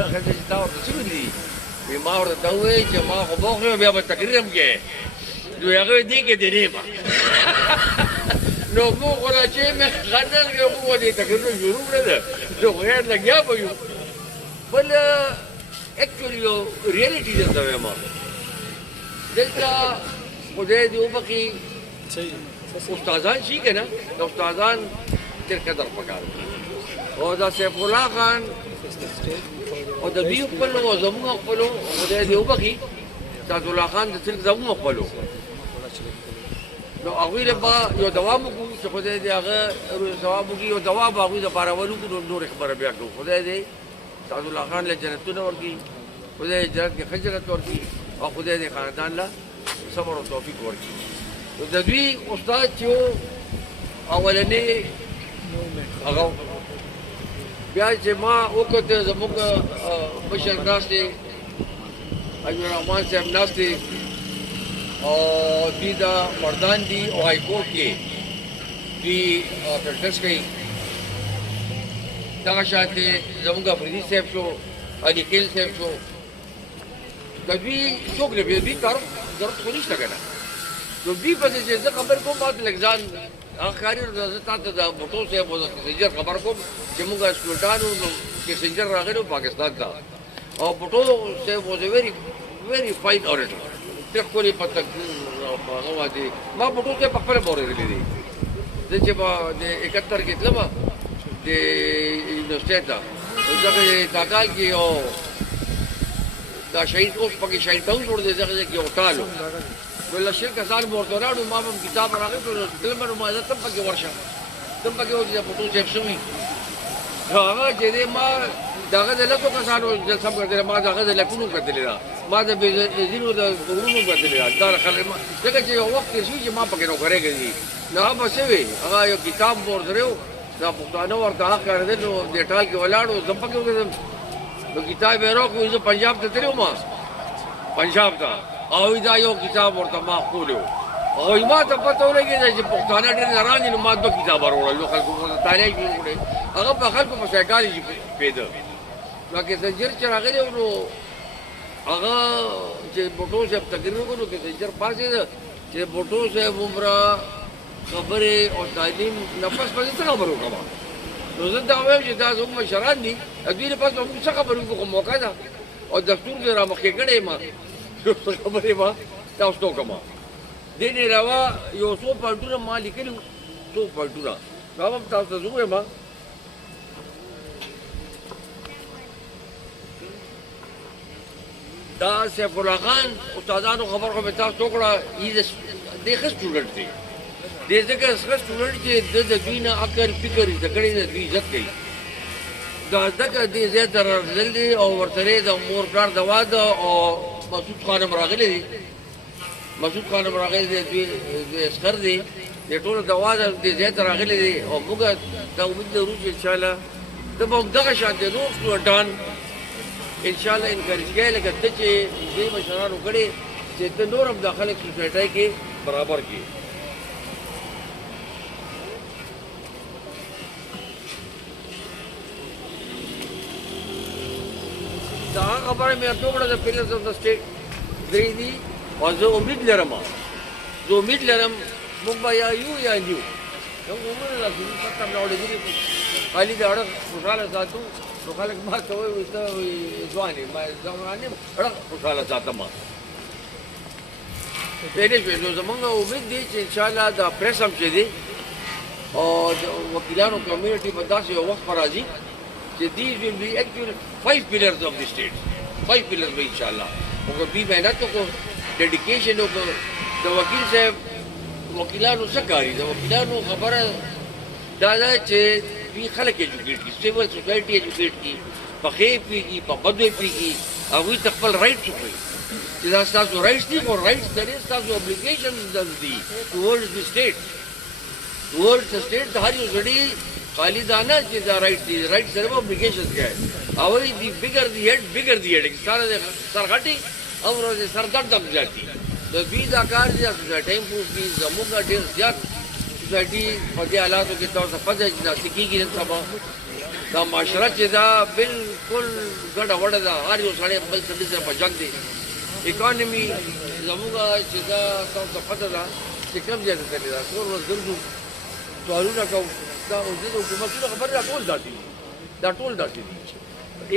هغه چې تا ورته څه ویلي وي ما ورته ته ووایي چې ما خو بوخ یم بیا به تقریر هم کوې نو هغه دې کې دې نه یم نو موږ خو لا چې مې خندل کړې موږ دې تقریرونه شروع کړل نو غیر لګیا به یو بل اکچولی یو ریالټي درته وایم دلته خدای دې وبخي استادان شي که نه د استادان ډېر قدر پکار او د سیف الله خان او د دوی خپلو او زموږ خپلو خدای دې وبخي سعد الله خان د سلک زموږ خپلو نو هغوی له به یو دوام وکړو چې خدای دې هغه ثواب وکړي یو دوا به هغوی دپاره ولوکړو نو نورې خبره بیا کړو خدای دې سعد الله خان له جنتونه ورکړي خدای دې جنت کې ښه جنت ورکړي او خدای دې خاندان له صبر او توفیق ورکړي نو د دوی استاد چې و اولنې هغه بیا چې ما وکړه زموږ مشر ناست دی عبد الرحمن صاحب ناست دی او دوی دا مردان دي او های کورټ کې دوی پریکټس کوي دغه شانتې زموږ افریدي صاحب شو علي کیل صاحب شو د دوی څوک نه دوی کار ضرورت خو نشته که نه نو دوی پسې چې زه خبر کوم ما ته لږ ځان هغه ښکاري زه تا ته د بوټو صاحب او د کسنجر خبر کوم چې موږ سټوډنټانو نو کسنجر راغلی و پاکستان ته او بوټو صاحب واز ویری ویری فاین اورېټر ډېر ښکلي په هغه باندې ما بوټو صاحب په خپله به اورېدلی دی زه چې به د 71 کې تلم د یونیورسټۍ ته نو دغه کاکال کې یو دا شهید اوس پکې شهید هاوس جوړ دی دغه ځای کې یو ټال و نو له شل کسان به ورته ولاړو ما به هم کتاب راغی نو تلم نو ما زه ته پکې ورشه ته پکې ورته بوټو صاحب شوي نو هغه چې دی ما دغه د لکو کسانو جلسه هم کتلې ما د هغه د لکونو کتلې ده ما د ځینو د غرونو کتلې ده دا خلک ځکه چې یو وخت تېر شوي چې ما پکې نوکرۍ ګرځي نو هغه به څه وي هغه یو کتاب به ورسره و دا پښتانه ورته هغه ښکارېدل نو دې ټال کې ولاړو زه پکې وکړم نو کتاب یې راکړو زه پنجاب ته تللی وم پنجاب ته هغوی دا یو کتاب ورته ما ښکولی و هغوی ما ته پته ولګېده چې پښتانه ډېر نران دي نو ما 2 کتابه راوړل نو خلکو مطالعه یې شروع کړې هغه په خلکو په سایکالوجي پوهېده نو کسنجر چې راغلی و نو هغه چې بوټو صاحب تقریر وکړو نو کسنجر پاڅېده چې بوټو صاحب عمره خبرې او تعلیم نه پس پسې څه خبرې وکړم نو زه دا وایم چې دا زموږ مشران دي دوی نه پس موږ څه خبرې وکړو خو موقع ده او دستور دې را مخکې کړی ما خبرې ما تاسو ته وکړم دې نه علاوه یو څو پوینټونه ما لیکلي وو څو پوینټونه دا هم تاسو ته زه ووایم دا سیف الله خان استادانو خبر خو مې تاسو ته وکړه دی ښه سټوډنټ دی دی ځکه ښه سټوډنټ چې د دوی نه عقل فکر زده کړی د دوی عزت کوي دا ځکه دې ځای ته راتلل دي او ورسره د مور پلار دوا ده او مسعود خان هم راغلی دی مسعود خان هم راغلی دی دوی اسخر دی د ټولو دوا ده دې ځای ته راغلی دی او موږ دا امید لرو چې انشاءالله ته به همدغه شانتې نور سټوډنټان انشاءالله انکریج کوي لکه ته چې دې مشرانو کړې چې ته نور هم دا خلک سوسایټۍ کې برابر کړي دا خبره مې ورته وکړه د پیلرز اف د سټیټ درې دي او زه امید لرم موږ به یا یو یا نیو نو عمر راځي پته مې اورېدلې خالي دا اړه خوشحاله ساتو نو خلک ما ته وایي ته ځوان یې ما ځوان یم اړه خوشحاله ساتم پهلې شوې نو زموږ امید دی چې انشاءالله دا پریس هم چې دی او د وکیلانو کمیونټي به داسې یو وخت به راځي چې these will be actually 5 pillars of the state 5 pillars به انشاءالله وکړو دوی محنت وکړو ډیډیکیشن وکړو د وکیل صاحب وکیلانو څه کاري د وکیلانو خبره دا ده چې دوی خلک ایجوکیټ کړي سیول سوسایټي ایجوکیټ کړي په ښې پوهېږي په بدو یې پوهېږي هغوی ته خپل رایټس وښایي چې دا ستاسو رایټس دي خو رایټس د دې ستاسو ابلیګیشنز دي ټوورډز د سټیټ ټوورډز د سټیټ د هر یو سړي خالی دا نه چې دا رایټس دي رایټس سره به ابلیګیشنز کوي هغوی دی بګر دی هیډ سره د سر غټي او د سر درد هم زیات دي د دوی دا کار دی سوسایټۍ هم پوښتي زموږ ډېر زیات سوسایټي په دې حالاتو کې تاسو ته پته چې دا څه کېږي نن سبا دا معاشره چې دا بالکل ګډه وډه ده، هر یو سړی بل سړي سره په جنګ دی. اکانمي زموږ چې دا تاسو ته پته ده چې کوم ځای ته تللې ده، ټول ورځ ګرځو سوالونه کوو. دا اوس د حکومتونو خبرې دا ټول داسې دي، دا ټول داسې دي.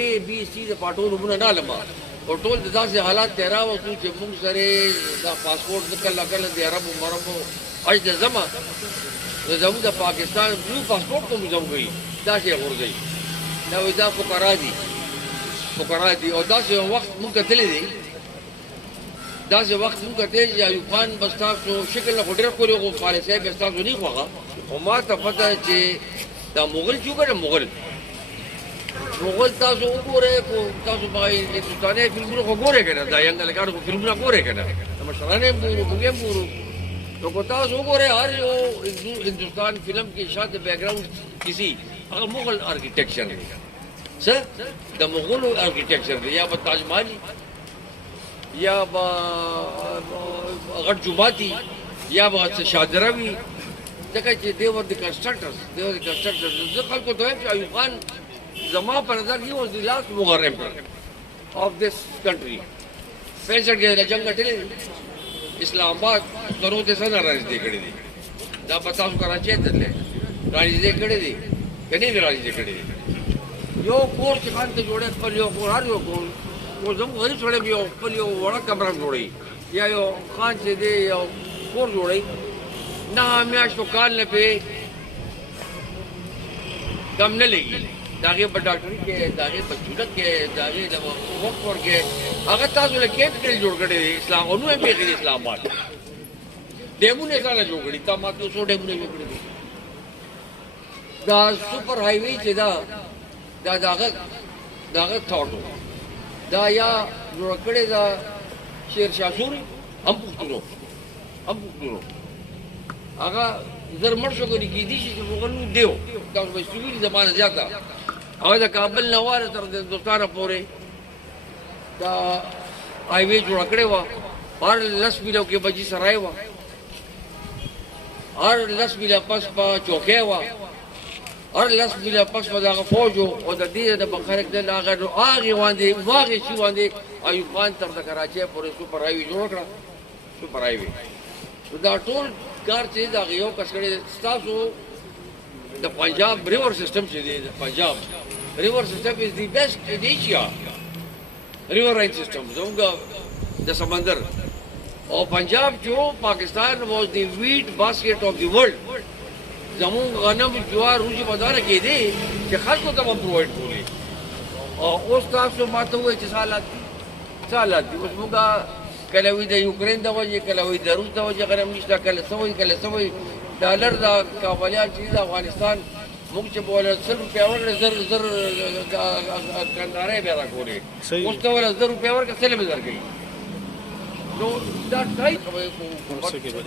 A, B, C د پاټو نومونه نه علمه او ټول د داسې حالات ته راوستو چې موږ سره دا پاسپورټ نه کله کله د عربو مربو اج د زما د زموږ د پاکستان بلو پاسپورټ کوم زموږ کوي داسې غورځي. دا وایي دا فقرا دي او داسې وخت موږ کتلی دی، داسې وخت موږ کتلی چې ایوب خان به ستاسو شکل نه خو ډېر ښکلي خو پالیسۍ به ستاسو نه خوښه. خو ما ته پته چې دا مغل چې وګڼه مغل تاسو وګورئ، خو تاسو به هندوستاني فلمونه خو ګورئ که نه، دا ینګلکانو خو فلمونه ګورئ که نه، د مشرانو هم ګورو موږ هم ګورو. نو که تاسو وګورئ هر یو هندوستان فلم کې شاته بیکګراؤنډ کسی هغه مغل آرکیټیکچر دی، څه د مغلو آرکیټیکچر دی، یا به تاج محل یا به غټ جومات یا به شاهدره وي، ځکه چې دی ور د کنسټرکټرز زه خلکو ته وایم چې ایوب خان زما په نظر he was the last Mughal emperor of this country. 65 کې د جنګ ګټلې اسلام آباد درو ته څنګه راځي کړي دي، دا پتا اوس کراچي ته تللې راځي کړي دي کني راځي کړي دي. یو کور چې خان ته جوړه خپل یو کور هر یو کور او زموږ غریب سره یو خپل یو وړه کمره جوړي یا یو خان چې دی یو کور جوړي نه میاشتو کال نه پې کم نه لګي. داغه په ډاکټري کې داغه په چوټک کې داغه د وخت ورکه هغه تاسو له کېپ کې جوړ کړی اسلام او نو هم پیږي اسلام آباد ډیمونه سره جوړ کړی تا ماته سو ډیمونه جوړ کړی. دا سپر های وی چې داغه ثاټو دا یا جوړ کړی دا شیر شاه سوري هم پښتو هغه زر مرشو کوي کې دي چې وګورو دیو دا په سویل زمانه زیاته او د کابل نه واره تر هندوستان پورې دا های وی جوړ کړی و. هر 10 میلو کې بجې سرای و، هر 10 میله پس په چوکۍ و، هر 10 میله پس په دغه فوج او د دې د بخارک د هغه واغې شي باندې ایوب خان تر د کراچۍ پورې سپر های وی جوړ کړه. سپر های وی دا ټول کار چې دا یو کس کړي تاسو د پنجاب ریور سیستم چې دی، د پنجاب ریور سیستم از دی بیسټ ان ایشیا ریور لاین سیستم زموږ د سمندر او پنجاب جو پاکستان واز دی ویټ باسکټ اف دی ورلد. زموږ غنم جوار روجي بازار کې دی چې خلکو ته هم پرووایډ کولې او اوس تاسو ماته وایي چې سالات دي. اوس موږ کله وی د یوکرین د وجې کله وی د روس د وجې غنم نشته، کله سوي ډالر د کابلیان چې د افغانستان موږ چې بوله 100 روپیا ورکړه زر کندارې بیا راکولې اوس ته ولا 100 روپیا ورکړه سلم درکړي. نو دا ټای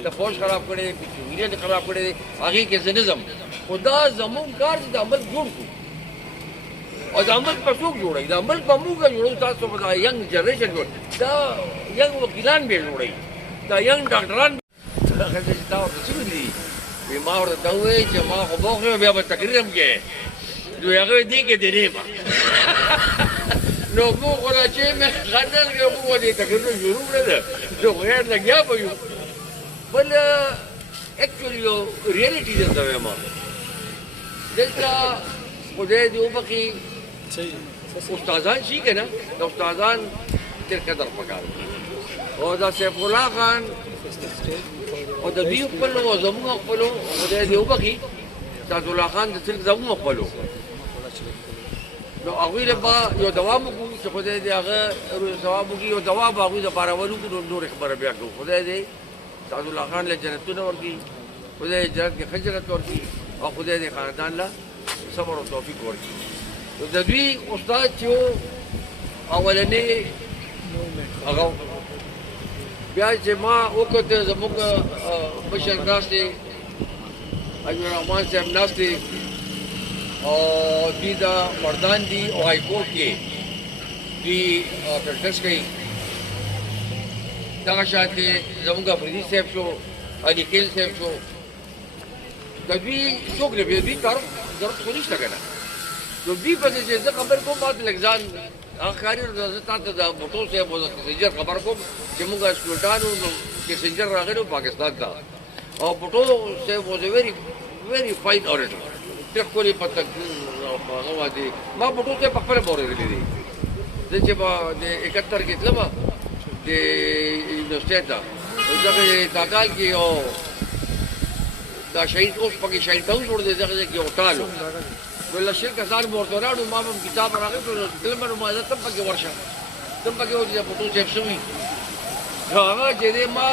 د فوج خراب کړي، پیټرولیم خراب کړي، هغه کې نظم خدا زمون کار د عمل جوړ کو او د عمل په څوک جوړي، د عمل په موږ جوړو. تاسو په دا ینګ جنریشن جوړ دا ینګ وکیلان به جوړي، دا ینګ ډاکټران هغه چې دا څه دي. ما ورته وایي چې ما خو بوخ بیا به تقریر هم کې نو هغه دی کې دی نه نو موږ ولا چې مې خندل کې موږ دې تقریر شروع کړل نو غیر لګیا به یو بل اکچولی یو ریالټي ده دا ما دلته خدای دې وبخي استادان شي که نه د استادان تر قدر پکار او دا سیف الله خان او د دوی خپلو او زموږ خپلو خدای دې وبخي سعد الله خان د سلک زموږ خپلو نو هغوی له به یو دوام وکړو چې خدای دې هغه ثواب وکړي یو دوا به هغوی دپاره ولوکړو نورې خبره بیا کوو خدای دې سعد الله خان له جنتونه ورکړي خدای دې جنت کې ښه جنت ورکړي او خدای دې خاندان له صبر او توفیق ورکړي. نو د دوی استاد چې و اولنې هغه بیا چې ما وکړه زموږ مشر ناست دی اجمل رحمان صاحب ناست دی او دوی دا مردان دي او های کورټ کې دوی پریکټس کوي. دغه شانتې زموږ افریدي صاحب شو علي خیل صاحب شو د دوی څوک نه دوی کار ضرورت خو نشته که نه نو دوی پسې چې زه خبر کوم ما ته لږ ځان هغه ښکاري زه تا ته د بوټو صاحب او د پسنجر خبر کوم چې موږ سټوډنټانو نو پسنجر راغلی و پاکستان ته او بوټو صاحب واز ویری ویری فاین اورېټر ډېر ښکلي په هغه باندې ما بوټو صاحب په خپله به اورېدلی دي زه چې به د 71 کې تلم د یونیورسټۍ ته دغه کاکال کې یو دا شهید اوس پکې شهید ټاون جوړ دی دغه ځای کې یو ټال و نو له شل کسان به ورته ولاړو ما به کتاب راغی نو تلم نو ما ته پکې ورشه تم پکې و چې بوټو صاحب شوي نو هغه چې دی ما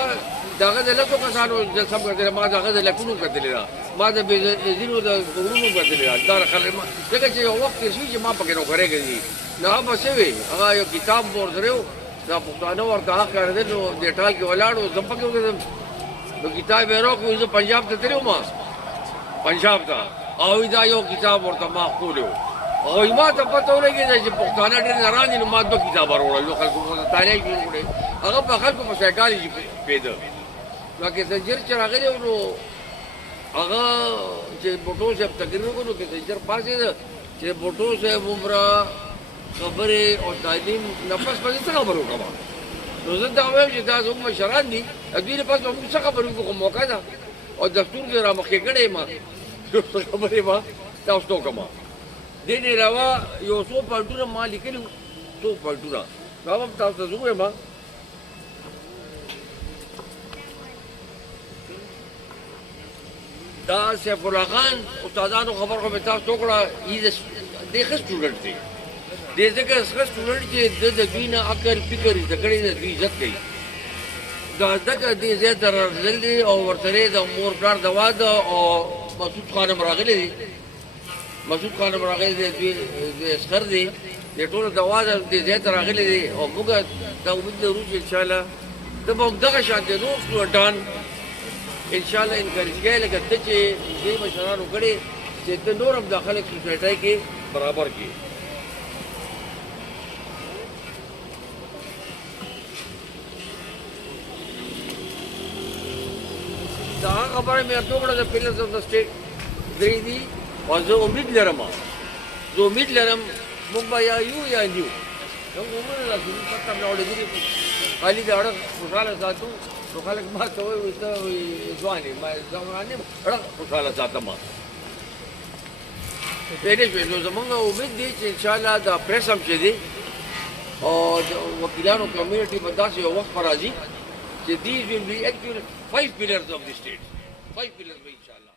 دغه د لکو کسانو جلسه هم کتلې ما دغه د لکونو کتلې ده ما د بېنظیرو د غرونو کتلې ده دا خلک ځکه چې یو وخت تېر شوي چې ما پکې نوکرۍ کوي نو هغه به څه وي هغه یو کتاب به ورسره و دا پښتانه ورته هغه ښکارېدل نو دې ټال کې ولاړو زه پکې وکړم نو کتاب یې راکړو زه پنجاب ته تللی وم پنجاب ته او دا یو کتاب ورته ما ښکولی و او ما ته پته ولګېده چې پښتانه ډېر نران دي نو ما 2 کتابه راوړل نو خلکو مطالعه یې شروع کړې هغه په خلکو په سایکالوجي پوهېده نو کسنجر چې راغلی و نو هغه چې بوټو صاحب تقریر وکړو نو کسنجر پاڅېده چې بوټو صاحب عمره خبرې او تعلیم نه پس پسې څه خبرې وکړم نو زه دا وایم چې دا زموږ مشران دي دوی نه پس به موږ څه خبرې وکړو خو موقع ده او دستور دې را مخکې کړی ما خبرې به تاسو ته وکړم دې نه علاوه یو څو پوینټونه ما لیکلي وو څو پوینټونه دا به تاسو ته زه ووایم دا سیف الله خان استادانو خبر خو مې تاسو ته وکړه دی ښه سټوډنټ دی دی ځکه ښه سټوډنټ چې د دوی نه عقل فکر زده کړی د دوی عزت کوي دا ځکه دی زیات راغلی دی او ورسره د مور پلار د واده او مسعود خان هم راغلی دی مسعود خان هم راغلی دی دوی اسخر دی د ټولو د واده دی زیات راغلی دی او موږ دا امید لرو چې انشاءالله ته به همدغه شانتې نور سټوډنټان انشاءالله انکریج کوي لکه ته چې دې مشرانو کړې چې ته نور هم د خلک سوسایټۍ کې برابر کړي دا خبره مې ورته وکړه د پیلرز اف د سټیټ درې دي او زه امید لرم موږ به یا یو یا نیو نو عمر راځي پته مې اورېدلې خالي دا اړه خوشحاله ساتو نو خلک ما ته وایي ته ځوان یې ما ځوان یم اړه خوشحاله ساتم پیدا شوې نو زمونږ امید دی چې انشاءالله دا پریس هم چې دی او د وکیلانو کمیونټي به داسې یو وخت به راځي چې these will be actually 5 pillars of the state 5 pillars به انشاءالله